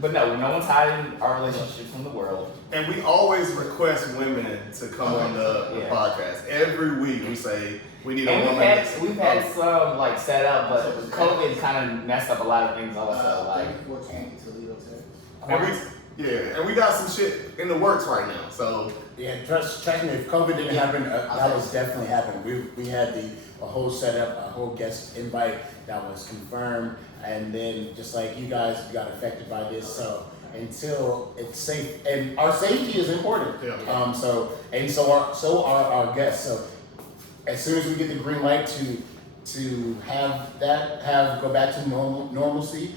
But no one's hiding our relationships from the world. And we always request women to come on the podcast. Every week we say we need a woman. We've had some like set up, but COVID kind of messed up a lot of things also. And we got some shit in the works right now. So yeah, trust me, if COVID didn't happen, that was definitely happening. We had a whole setup, a whole guest invite that was confirmed, and then just like you guys got affected by this, so until it's safe, and our safety is important. Yeah. So are our guests. So as soon as we get the green light to go back to normalcy,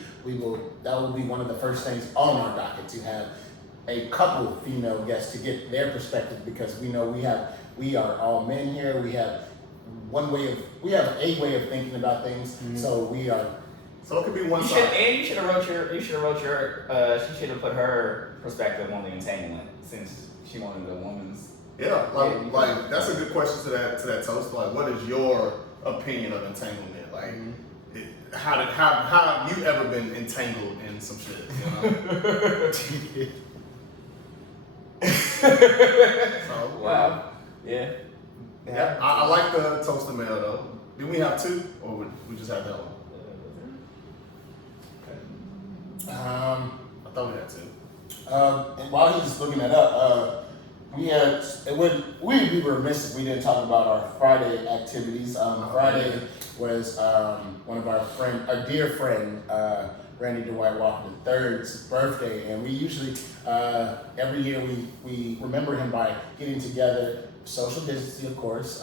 that will be one of the first things on our docket, to have a couple female guests to get their perspective, because we know we are all men here. We have a way of thinking about things. Mm-hmm. So it could be one side. And you should have wrote she should have put her perspective on the entanglement, since she wanted a woman's. Yeah, like that's a good question to that toast. Like, what is your opinion of entanglement? Like, how have you ever been entangled in some shit? You know? Wow. Yeah. Yeah. I like the toaster mail though. Did we have two, or we just had that one? I thought we had two. And while he's looking that up, we'd be remiss if we didn't talk about our Friday activities. Friday was one of our dear friend, Randy Dwight Walker III's birthday, and we usually every year we remember him by getting together, social distancing of course,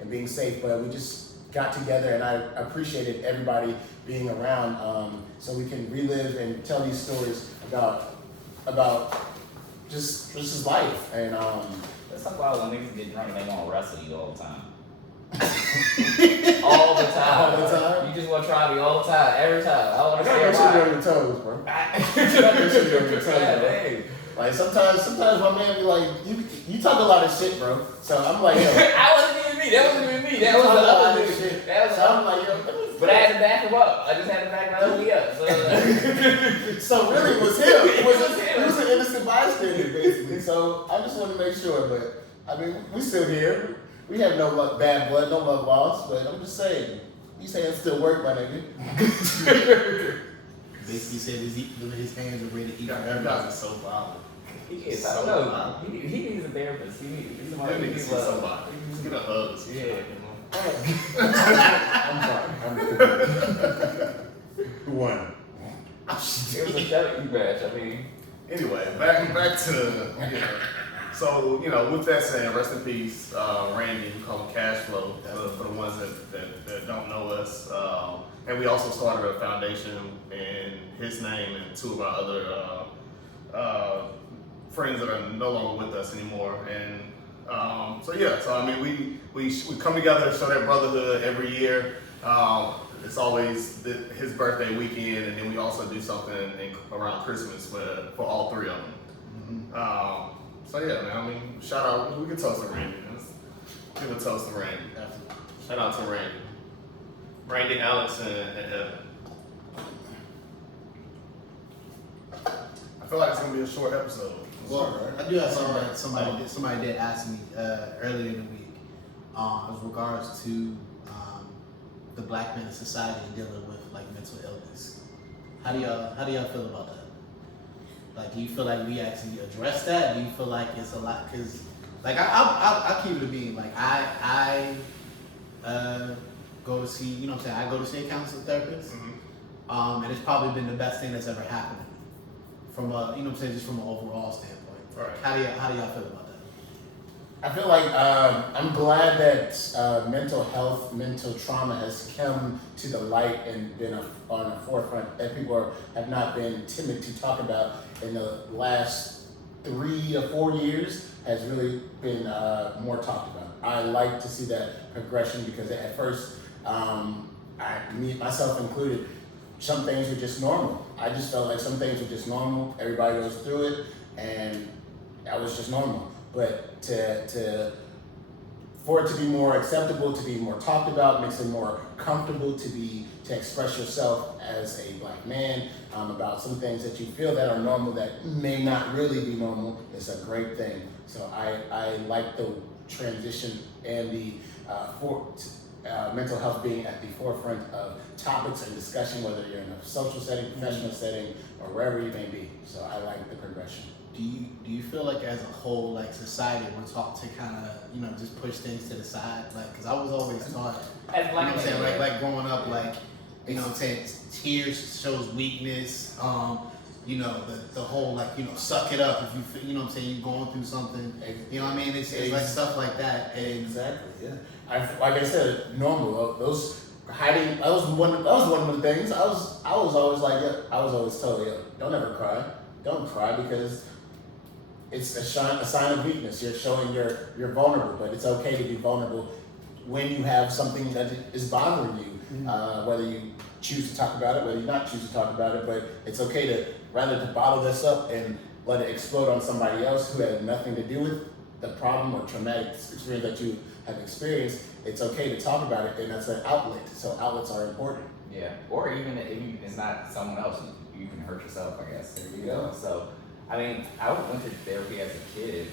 and being safe. But we just got together, and I appreciated everybody being around, so we can relive and tell these stories about just his life. And let's talk about when niggas get drunk and they want to wrestle you all the time. All the time. You just want to try me all the time, every time. I want to say shit on your toes, bro. Like sometimes my man be like, you talk a lot of shit, bro. So I'm like, yo. That wasn't even me. That was the other dude. So I'm like, yo. But I had to back him up. I just had to back my homie up. So really it was him. He was an innocent bystander, basically. So I just want to make sure. But I mean, we still here. We have no bad blood, no love lost. But I'm just saying, these hands still work, my nigga. Basically said his hands are ready to eat. You guys are so violent. I don't know. He needs a therapist. He needs somebody to see somebody. Just get a hug. Yeah. I'm sorry. Who won? It was a shut match. I mean. Anyway, back to So with that said, rest in peace, Randy. We call him Cash Flow for the ones that don't know us. And we also started a foundation in his name and two of our other friends that are no longer with us anymore. And so I mean, we come together to show that brotherhood every year. It's always his birthday weekend, and then we also do something around Christmas for all three of them. Mm-hmm. So yeah, man. I mean, shout out. We can toast to Randy. Let's give a toast to Randy. Shout out to Randy. Randy, Alex, and Evan. I feel like it's gonna be a short episode. Well, I do have something. Somebody did ask me earlier in the week, as regards to the black men in society dealing with like mental illness. How do y'all feel about that? Like, do you feel like we actually address that? Do you feel like it's a lot? Because, like, I'll keep it a being. Like, I go to see, you know what I'm saying? I go to see a counselor therapist, and it's probably been the best thing that's ever happened to me, from a, you know what I'm saying, just from an overall standpoint. Right. How do y'all feel about that? I feel like I'm glad that mental health, mental trauma has come to the light and been on the forefront, that people have not been timid to talk about in the last 3 or 4 years, has really been more talked about. I like to see that progression, because at first, me, myself included, some things were just normal. I just felt like some things were just normal. Everybody goes through it, and that was just normal. But for it to be more acceptable, to be more talked about, makes it more comfortable to express yourself as a black man, about some things that you feel that are normal that may not really be normal, it's a great thing. So I like the transition and the mental health being at the forefront of topics and discussion, whether you're in a social setting, professional setting, or wherever you may be. So I like the progression. Do you feel like as a whole, like society, we're taught to kind of, you know, just push things to the side? Like, because I was always taught, As you know what I'm saying, like growing up, like, you know what I'm saying, tears shows weakness. You know, the whole, like, you know, suck it up if you feel, you know what I'm saying, you're going through something. You know what I mean? It's like stuff like that. And Exactly. Yeah. Like I said, normal. Those hiding. That was one of the things. I was always like, yeah. I was always told, yeah, don't ever cry. Don't cry because it's a sign of weakness. You're showing you're vulnerable, but it's okay to be vulnerable when you have something that is bothering you. Whether you choose to talk about it, whether you not choose to talk about it, but it's okay to rather to bottle this up and let it explode on somebody else who had nothing to do with the problem or traumatic experience that you have experienced. It's okay to talk about it, and that's an outlet. So outlets are important. Yeah, or even if it's not someone else, you can hurt yourself, I guess. There you go. So, I mean, I went to therapy as a kid.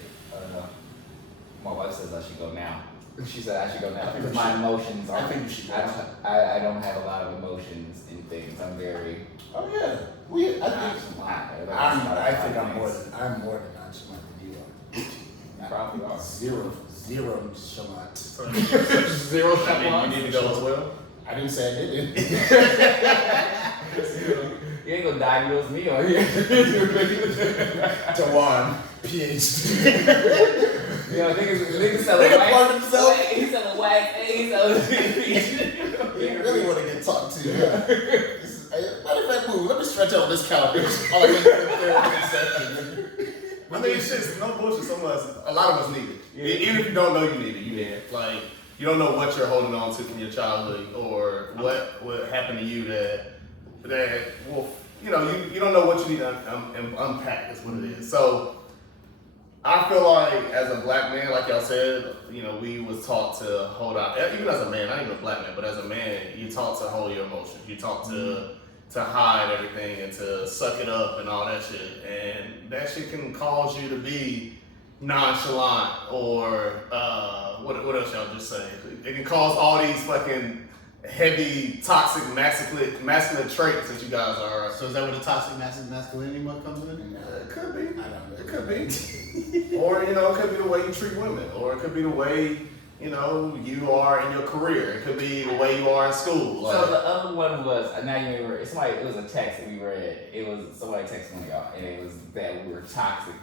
My wife says I should go now. She said I should go now because my emotions are. I think you should go. I don't have a lot of emotions in things. I'm very. Oh yeah, I think I'm more than nonchalant than you are. You probably are. Zero nonchalant. Zero You need to go as well. I didn't say I didn't. You ain't gonna diagnose me on here. Jawan, PhD. You know, niggas selling wax. He's selling wax and he's selling You really want to get talked to. Matter of fact, move. Let me stretch out this calendar. All I need to I mean, it's just no bullshit. So much. A lot of us need it. Yeah. Even if you don't know you need it, you need it. Like you don't know what you're holding on to from your childhood, or what happened to you that well, you know, you don't know what you need to unpack. Is what it is. So I feel like as a black man, like y'all said, you know, we was taught to hold out. Even as a man, not even a black man, but as a man, you're taught to hold your emotions. You're taught to hide everything and to suck it up and all that shit. And that shit can cause you to be nonchalant or what else y'all just say? It can cause all these fucking heavy, toxic, masculine traits that you guys are. so is that where the toxic masculinity one comes in? It could be. I don't know. It could be. Or, you know, it could be the way you treat women. Or it could be the way, you know, you are in your career. It could be the way you are in school. So the other one was now you remember it was a text that we read. It was somebody texted one of y'all, and it was that we were toxic.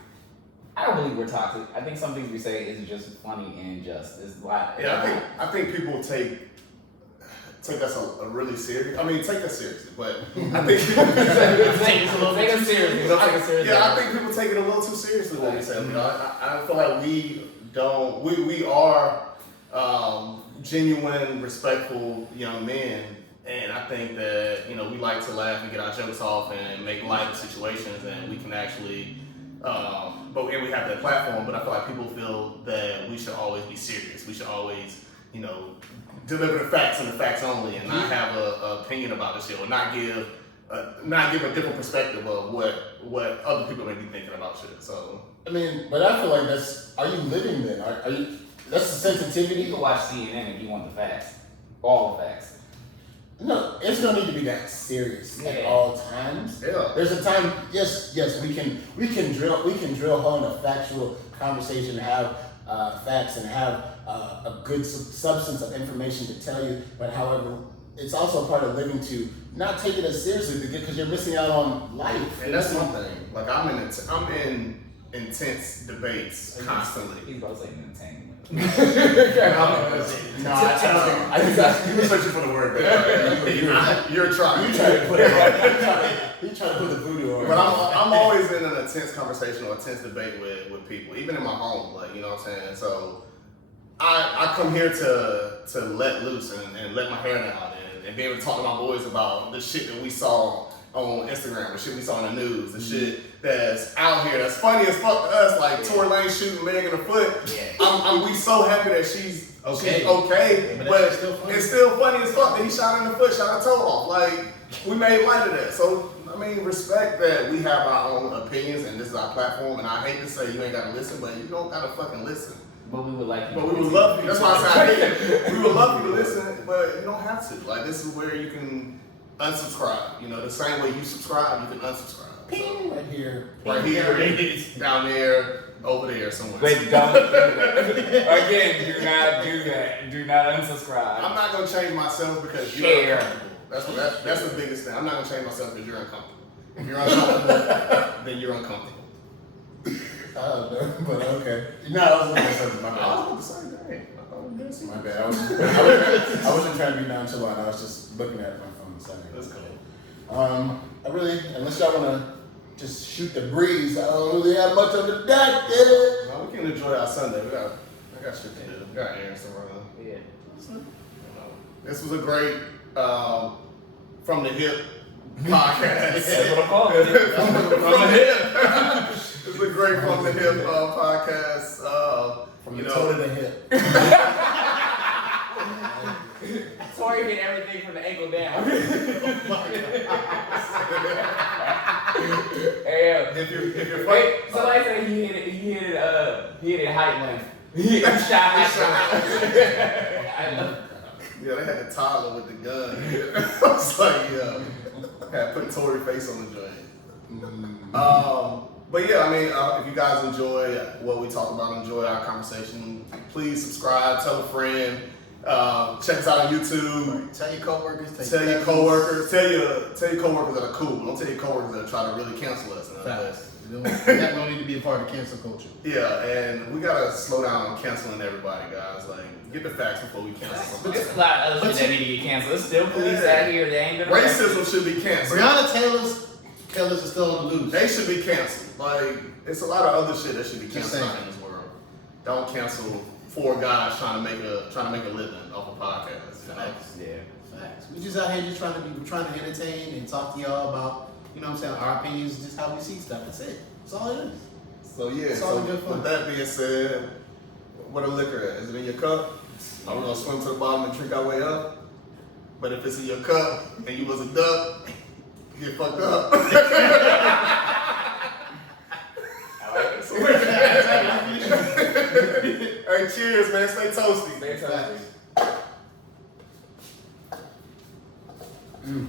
I don't believe we're toxic. I think some things we say is just funny and just it's like Yeah, I think people take us a really serious. I mean, take us seriously, but I think take us seriously. We don't take us seriously. Yeah, I think people take it a little too seriously when we say. You know, I feel like we don't. We are genuine, respectful young men, and I think that you know we like to laugh and get our jokes off and make light of situations, and we can actually. And we have that platform, but I feel like people feel that we should always be serious. We should always, you know, deliver the facts and the facts only, and not have a opinion about the shit, or not give a different perspective of what other people may be thinking about shit. So I mean, but I feel like are you living then? Are you? That's the sensitivity. You can watch CNN if you want the facts, all the facts. No, it's gonna need to be that serious at Yeah. all times. yeah, There's a time. Yes, we can drill home a factual conversation, have facts, and have a good substance of information to tell you. But however, it's also part of living to not take it as seriously because you're missing out on life. and that's one thing. Like I'm in intense debates constantly. He's about to say entanglement. No, I think You were searching for the word, but you're trying. you try to put it on. You try to put the voodoo on. But I'm always in an intense conversation or intense debate with people, even in my home, like, you know what I'm saying? So I come here to let loose and let my hair out and be able to talk to my boys about the shit that we saw on Instagram, the shit we saw in the news, the shit that's out here that's funny as fuck to us, like Tory Lanez shooting Meg in the foot. Yeah. We so happy that she's okay, but but it's still funny. it's still funny as fuck that he shot her in the foot, shot her toe off. Like, we made light of that. So, I I mean, respect that we have our own opinions and this is our platform. And I hate to say you ain't gotta listen, but you don't gotta fucking listen. But we would like you. But we would love you. That's why I say I hate it. We would love you to listen, but you don't have to. Like, this is where you can unsubscribe. You know, the same way you subscribe, you can unsubscribe. Ping right here. Right here, down there, over there, somewhere. But don't do that. Again, do not do that. Do not unsubscribe. I'm not gonna change myself because you're Share. uncomfortable. That's the biggest thing. I'm not gonna change myself because you're uncomfortable. If you're uncomfortable, then you're uncomfortable. But okay. No, I was looking at something. My I bad. was about to say, dang. I thought we did see My that. bad. I wasn't trying to be nonchalant. I was just looking at my phone. Sorry. That's cool. I really, unless y'all wanna just shoot the breeze, I don't really have much on the deck. No, we can enjoy our Sunday. I got shit to do. We got errands to run. Yeah. This was a great From the Hip podcast. That's what I'm calling it. From the Hip. It's a great From the Hip podcast. From You the know. toe to the hip. Tori hit everything from the ankle down. Hey, If you're wait, somebody said he hit it height length. He hit it shot height length. I love yeah, they had the toddler with the gun. I was like, yeah. Had to put Tory face on the joint. But yeah, I mean, if you guys enjoy what we talk about, enjoy our conversation, please subscribe, tell a friend, check us out on YouTube. Tell your coworkers. Tell your coworkers. Tell your coworkers that are cool. Don't tell your coworkers that try to really cancel us. Facts. We don't need to be a part of cancel culture. Yeah, and we gotta slow down on canceling everybody, guys. Like, get the facts before we cancel somebody. There's a lot of other shit that need to get canceled. There's still police out here that ain't gonna. Racism should be canceled. Breonna Taylor's killers are still on the loose. They should be canceled. Like, it's a lot of other shit that should be Just canceled saying. out in this world. Don't cancel 4 guys trying to make a living off a podcast. You know? Facts. Yeah. Facts. We just out here just trying to entertain and talk to y'all about, you know what I'm saying, our opinions, just how we see stuff. That's it. That's all it is. So yeah, It's all so good fun. with that being said, what a liquor at? Is it in your cup? Are we gonna swim to the bottom and drink our way up? But if it's in your cup and you was a duck, you get fucked up. Hey, cheers, man. Stay toasty. Stay toasty. Mm.